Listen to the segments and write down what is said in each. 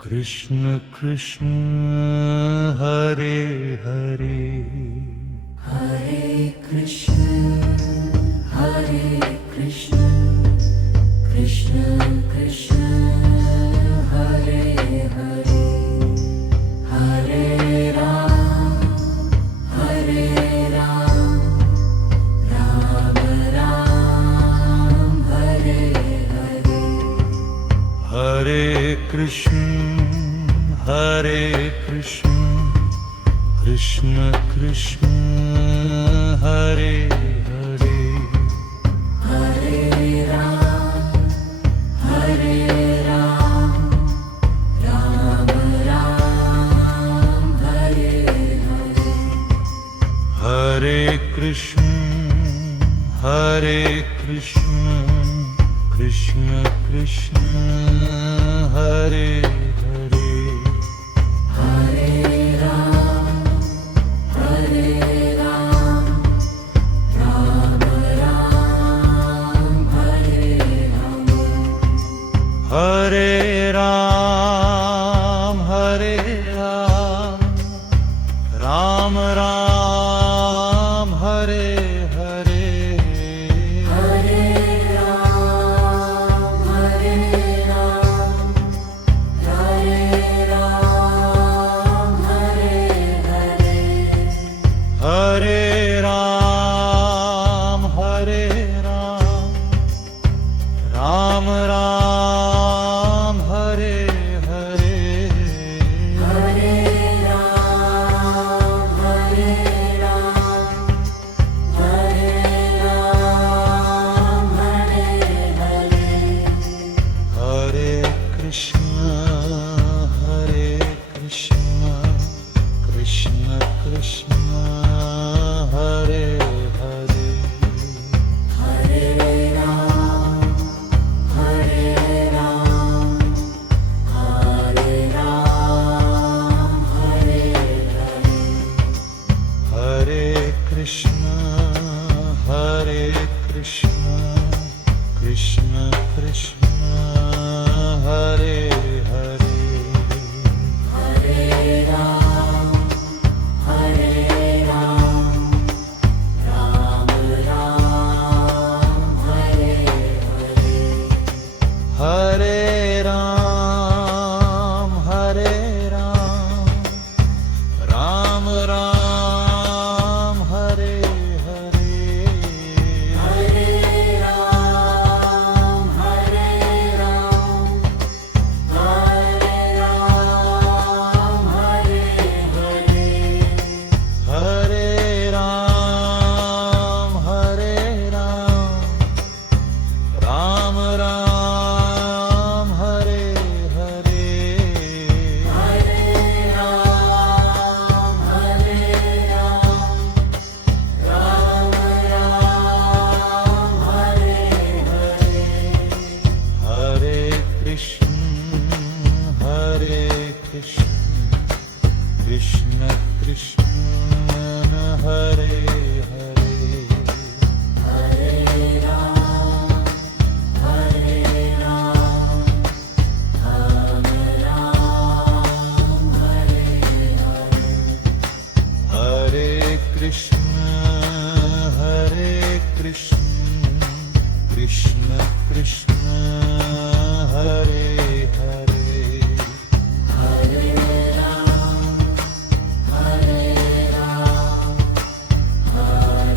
Krishna Krishna Hare Hare Hare Krishna Krishna Krishna Hare Hare Hare Ram Ram Ram Hare Hare Hare Krishna Krishna Krishna Hare Hare Hare Ram Ram Ram Hare Hare Hare Krishna Krishna Krishna Hare Hare Hare Ram Ram Ram Hare Hare Hare Ram Ram Ram Hare Hare Hare Ram Hare Hare Hare Ram Ram Ram Hare Hare Hare Ram Hare Ram Hare Hare Hare Krishna Krishna Krishna Hare Hare Hare Ram Hare Ram Hare Hare Hare Krishna Krishna Krishna Hare Hare Hare Ram Ram Ram Hare Hare Hare Ram Ram Ram Hare Hare Hare Ram Hare Ram Hare Hare Hare Ram Ram Ram Hare Hare Hare Ram Ram Ram Hare Hare Hare Krishna Krishna Krishna Hare Hare Hare Ram Ram Ram Hare Hare Hare Krishna Krishna Krishna Hare Hare Hare Ram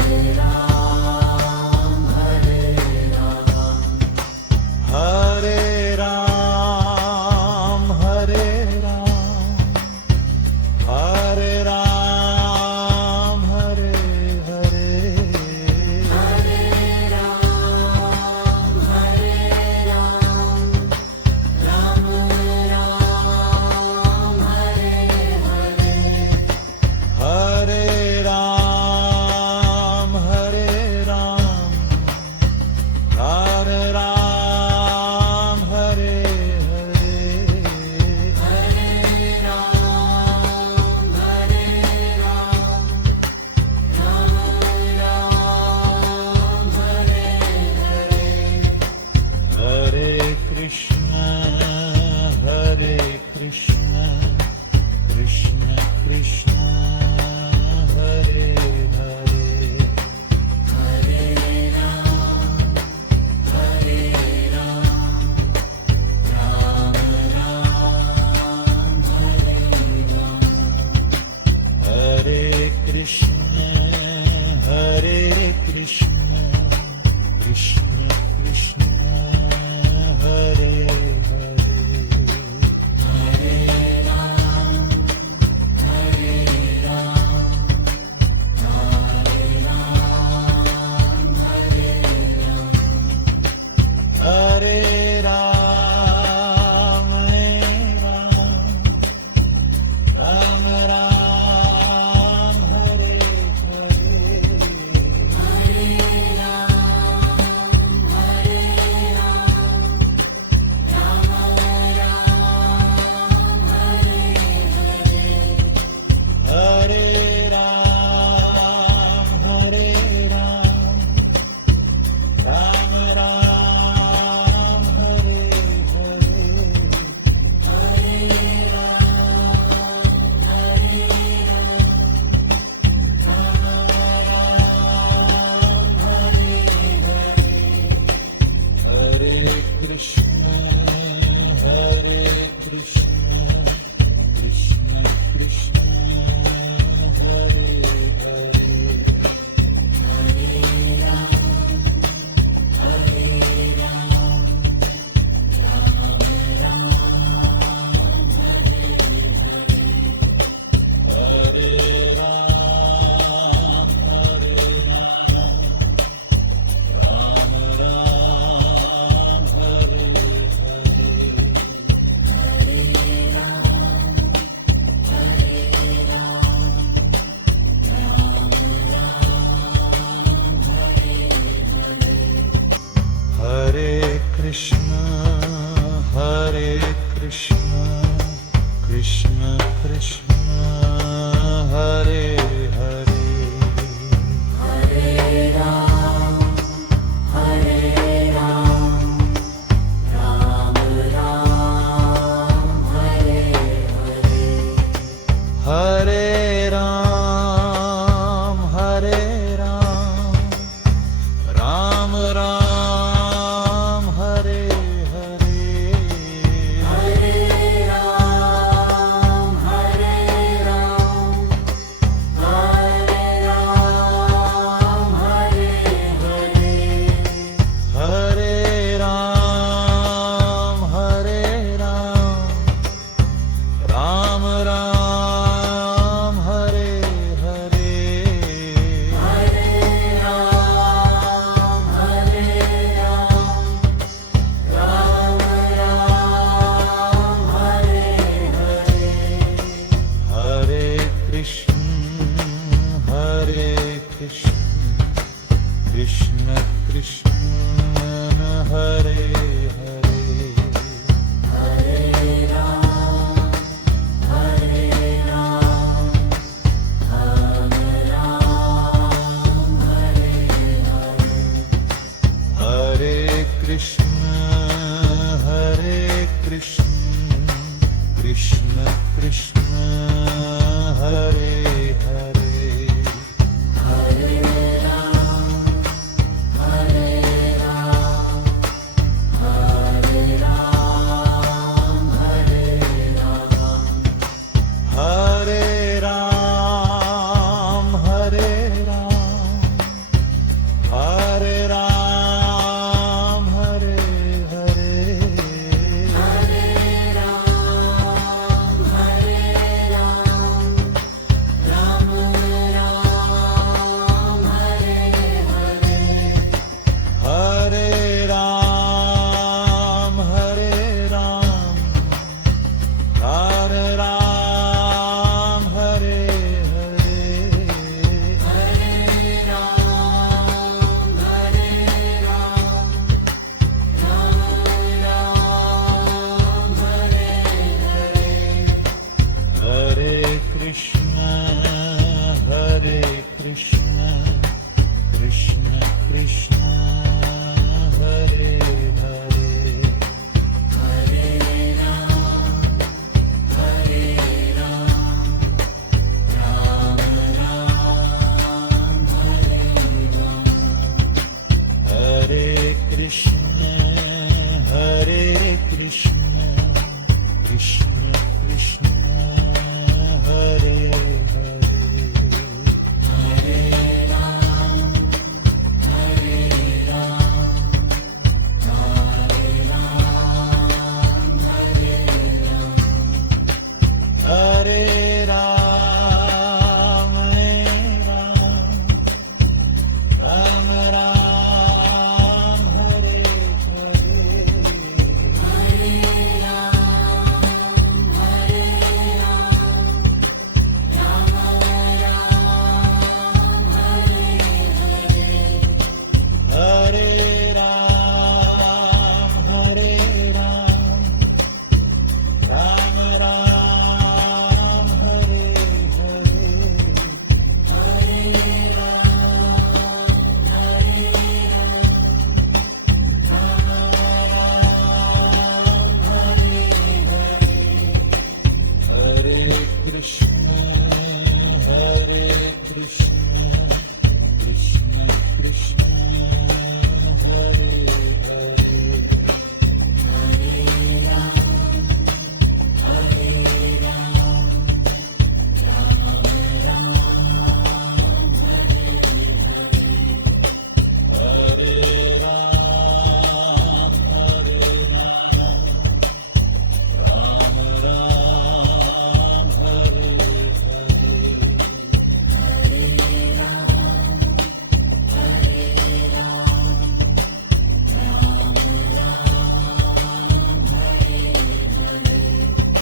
Krishna Krishna Krishna Hare Hare Hare Ram, Hare Ram, Ram Ram, Hare Ram. Hare Krishna Krishna Krishna Hare Hare Hare Ram, Hare Ram, Hare Ram, Hare Ram. Hare Ram, Ram Ram, Hare Hare. Hare Ram, Hare Ram, Ram Ram, Hare Hare. Hare Ram, Hare Ram, Ram Ram, Hare Hare. Hare Ram, Hare Ram, Ram Ram, Hare Hare. Hare Krishna, Krishna Krishna, Hare Hare. Hare Ram, Hare Ram, Ram Ram, Hare Hare. Hare Ram, Hare Ram, Ram Ram, Hare Hare. Hare Ram, Hare Ram, Ram Ram, Hare Hare. Hare Krishna, Krishna Krishna, Hare Hare. Hare Ram, Hare Ram, Ram Ram, Hare Hare. Hare Ram, Ram Ram, Hare Hare. Hare Ram, Hare Ram, Hare Ram, Hare Hare. Hare Ram, Ram Ram, Hare Hare. Hare Ram, Hare Ram, Ram Ram, Hare Hare. Hare Krishna, Krishna Krishna, Hare Hare. Hare Ram, Hare Ram, Ram Ram, Hare Hare. Hare Krishna, Krishna Krishna, Hare